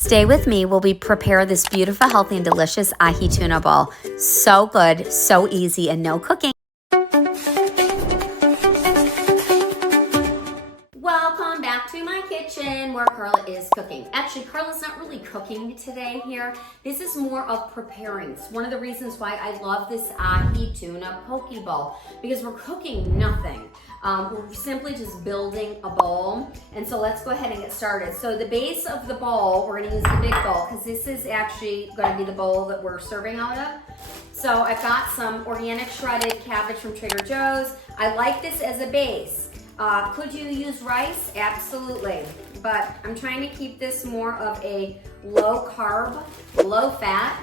Stay with me while we prepare this beautiful, healthy, and delicious ahi tuna bowl. So good, so easy, and no cooking. Welcome back to my kitchen where Carla is cooking. Actually, Carla's not really cooking today here. This is more of preparing. It's one of the reasons why I love this ahi tuna poke bowl, because we're cooking nothing. We're simply just building a bowl. And so let's go ahead and get started. So the base of the bowl, we're gonna use the big bowl because this is actually gonna be the bowl that we're serving out of. So I've got some organic shredded cabbage from Trader Joe's. I like this as a base. Could you use rice? Absolutely. But I'm trying to keep this more of a low carb, low fat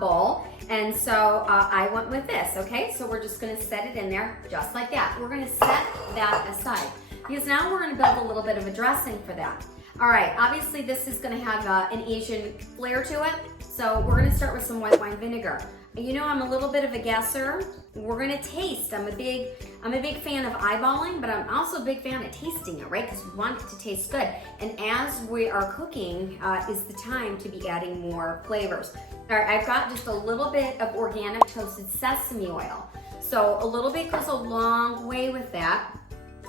bowl. And so I went with this, okay? So we're just gonna set it in there just like that. We're gonna set that aside because now we're gonna build a little bit of a dressing for that. All right, obviously this is gonna have an Asian flair to it. So we're gonna start with some white wine vinegar. You know, I'm a little bit of a guesser. We're gonna taste. I'm a big fan of eyeballing, but I'm also a big fan of tasting it, right? Because we want it to taste good. And as we are cooking, is the time to be adding more flavors. All right, I've got just a little bit of organic toasted sesame oil. So a little bit goes a long way with that.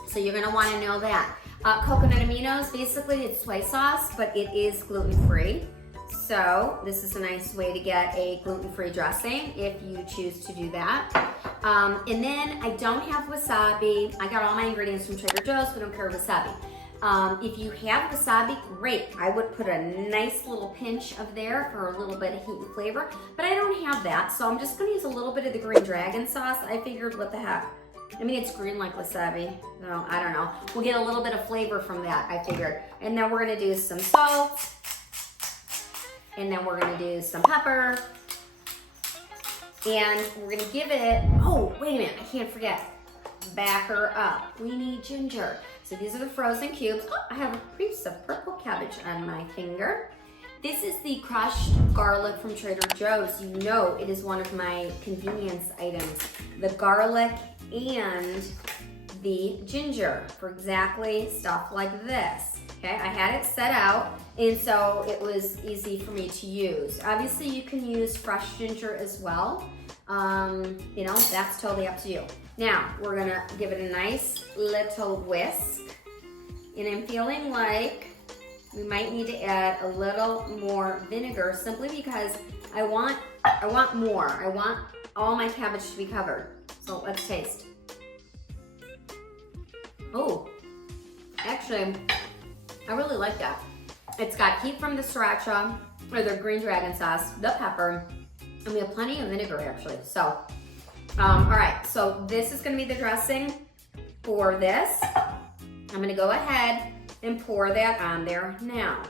So you're gonna wanna know that. Coconut aminos, basically it's soy sauce, but it is gluten-free. So this is a nice way to get a gluten-free dressing if you choose to do that. And then I don't have wasabi. I got all my ingredients from Trader Joe's, but I don't care wasabi. If you have wasabi, great. I would put a nice little pinch of there for a little bit of heat and flavor, but I don't have that. So I'm just gonna use a little bit of the green dragon sauce. I figured, what the heck? I mean, it's green like wasabi. No, I don't know. We'll get a little bit of flavor from that, I figured. And then we're gonna do some salt. And then we're gonna do some pepper. And we're gonna give it, oh, wait a minute, I can't forget. Back her up. We need ginger. So these are the frozen cubes. Oh, I have a piece of purple cabbage on my finger. This is the crushed garlic from Trader Joe's. You know it is one of my convenience items. The garlic and the ginger for exactly stuff like this. Okay, I had it set out, and so it was easy for me to use. Obviously, you can use fresh ginger as well. You know, that's totally up to you. Now, we're gonna give it a nice little whisk, and I'm feeling like we might need to add a little more vinegar simply because I want more. I want all my cabbage to be covered. So let's taste. Oh, actually, I really like that. It's got heat from the sriracha, or the green dragon sauce, the pepper, and we have plenty of vinegar actually. So, all right, so this is gonna be the dressing for this. I'm gonna go ahead and pour that on there now.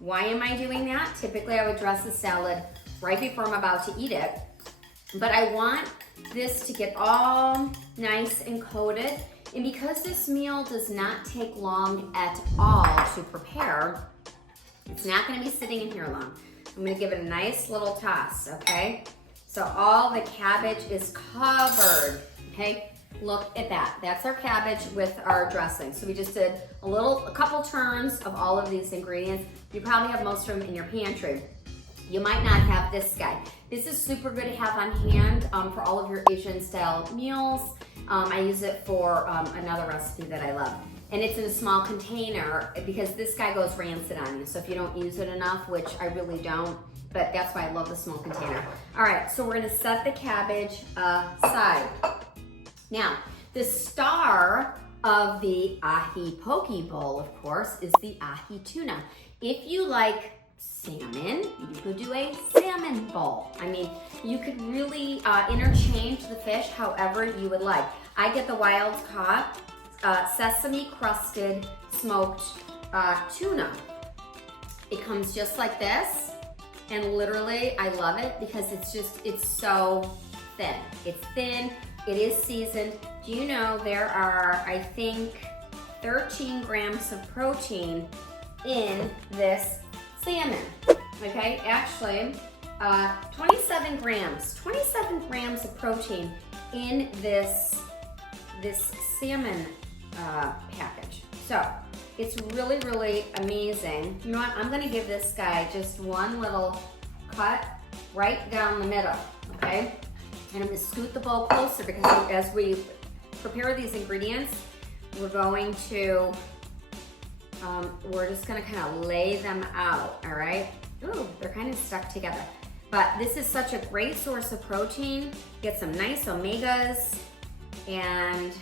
Why am I doing that? Typically I would dress the salad right before I'm about to eat it, but I want this to get all nice and coated. And because this meal does not take long at all to prepare, it's not gonna be sitting in here long. I'm gonna give it a nice little toss, okay? So all the cabbage is covered, okay? Look at that. That's our cabbage with our dressing. So we just did a couple turns of all of these ingredients. You probably have most of them in your pantry. You might not have this guy. This is super good to have on hand for all of your Asian style meals. I use it for another recipe that I love. And it's in a small container because this guy goes rancid on you. So if you don't use it enough, which I really don't, but that's why I love the small container. All right, so we're gonna set the cabbage aside. Now, the star of the ahi poke bowl, of course, is the ahi tuna. If you like salmon, you could do a salmon bowl. I mean, you could really interchange the fish however you would like. I get the wild caught sesame crusted smoked tuna. It comes just like this, and literally I love it because it's so thin. It's thin, it is seasoned. Do you know there are, I think, 13 grams of protein in this salmon, okay? Actually, 27 grams of protein in this salmon package. So It's really, really amazing. You know what? I'm gonna give this guy just one little cut right down the middle, okay? And I'm gonna scoot the bowl closer because as we prepare these ingredients, we're going to, we're just gonna kind of lay them out, all right? Ooh, they're kind of stuck together. But this is such a great source of protein. Get some nice omegas, and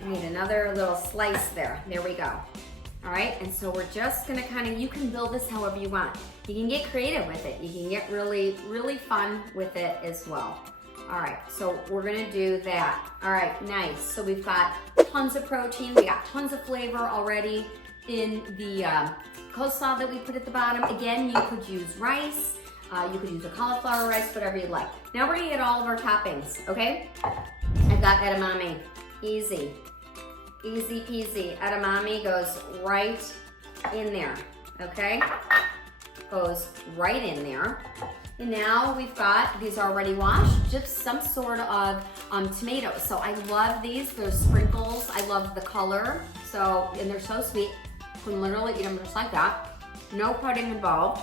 I need another little slice there. There we go. All right, and so we're just gonna kind of, you can build this however you want. You can get creative with it. You can get really, really fun with it as well. All right, so we're gonna do that. All right, nice. So we've got tons of protein. We got tons of flavor already in the coleslaw that we put at the bottom. Again, you could use rice. You could use a cauliflower rice, whatever you'd like. Now we're gonna get all of our toppings, okay? I've got edamame, easy. Easy peasy. Edamame goes right in there, okay? Goes right in there. And now we've got these already washed, just some sort of tomatoes. So I love these, those sprinkles. I love the color. So, and they're so sweet. You can literally eat them just like that. No pudding involved.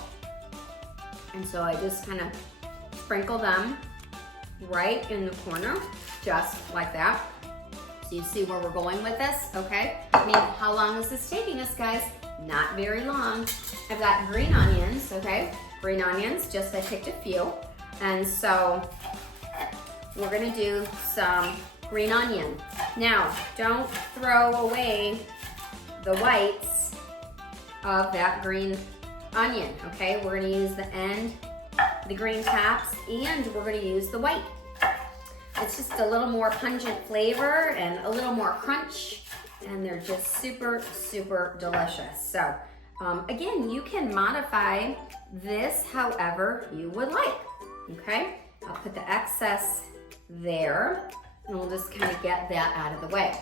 And so I just kind of sprinkle them right in the corner, just like that. So you see where we're going with this, okay? I mean, how long is this taking us, guys? Not very long. I've got green onions, okay? Green onions, just I picked a few. And so we're gonna do some green onion. Now, don't throw away the whites of that green onion, okay? We're gonna use the end, the green tops, and we're gonna use the white. It's just a little more pungent flavor and a little more crunch, and they're just super, super delicious. So again, you can modify this however you would like, okay? I'll put the excess there, and we'll just kind of get that out of the way.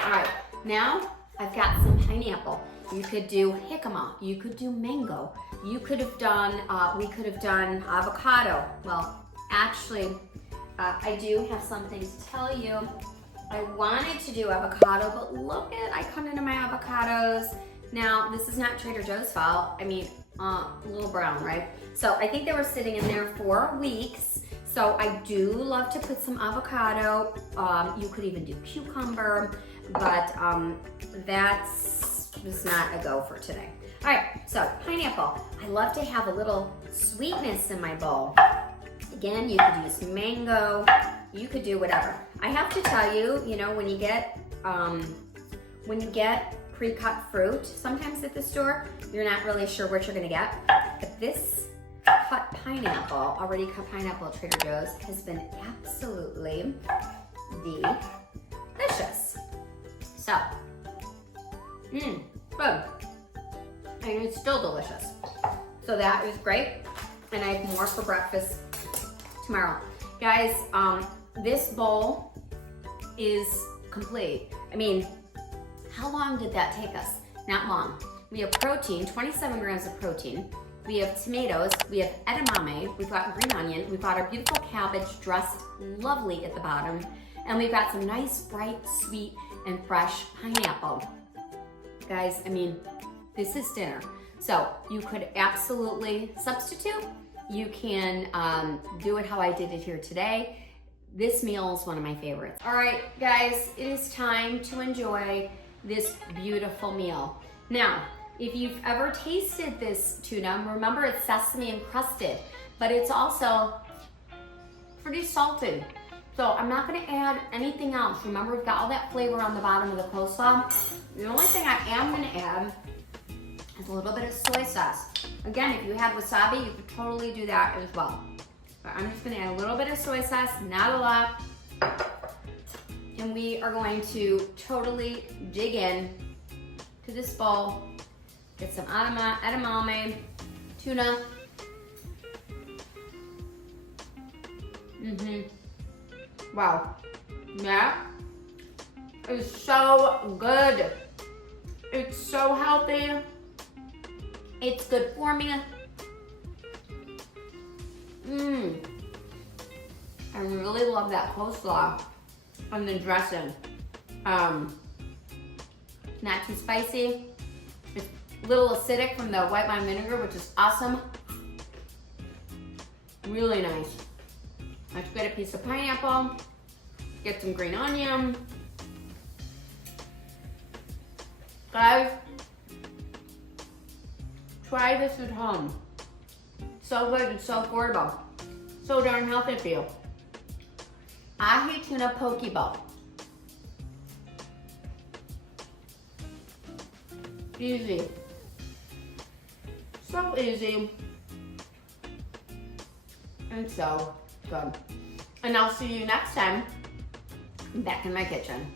All right, now I've got some pineapple. You could do jicama, you could do mango, you could have done, we could have done avocado. Well, actually, I do have something to tell you. I wanted to do avocado, but look at, I cut into my avocados. Now, this is not Trader Joe's fault. I mean, a little brown, right? So I think they were sitting in there for weeks. So I do love to put some avocado. You could even do cucumber, but that's just not a go for today. All right, so pineapple. I love to have a little sweetness in my bowl. Again, you could use mango, you could do whatever. I have to tell you, you know, when you get pre-cut fruit, sometimes at the store, you're not really sure what you're gonna get. But this cut pineapple, already cut pineapple at Trader Joe's, has been absolutely delicious. So, good. And it's still delicious. So that is great. And I have more for breakfast tomorrow. Guys, this bowl is complete. I mean, how long did that take us? Not long. We have protein, 27 grams of protein. We have tomatoes, we have edamame, we've got green onion, we've got our beautiful cabbage dressed lovely at the bottom, and we've got some nice, bright, sweet, and fresh pineapple. Guys, I mean, this is dinner. So you could absolutely substitute. You can do it how I did it here today. This meal is one of my favorites. All right, guys, it is time to enjoy this beautiful meal. Now, if you've ever tasted this tuna, remember it's sesame encrusted, but it's also pretty salty. So I'm not gonna add anything else. Remember, we've got all that flavor on the bottom of the coleslaw. The only thing I am gonna add is a little bit of soy sauce. Again, if you had wasabi, you could totally do that as well. But I'm just gonna add a little bit of soy sauce, not a lot. And we are going to totally dig in to this bowl. Get some edamame, tuna. Wow, that is so good. It's so healthy. It's good for me. I really love that coleslaw and the dressing. not too spicy. It's a little acidic from the white wine vinegar, which is awesome. Really nice. Let's get a piece of pineapple, get some green onion. Guys, try this at home. So good and so affordable. So darn healthy for you. Ahi Tuna Poke Bowl. Easy. So easy. And so good. And I'll see you next time back in my kitchen.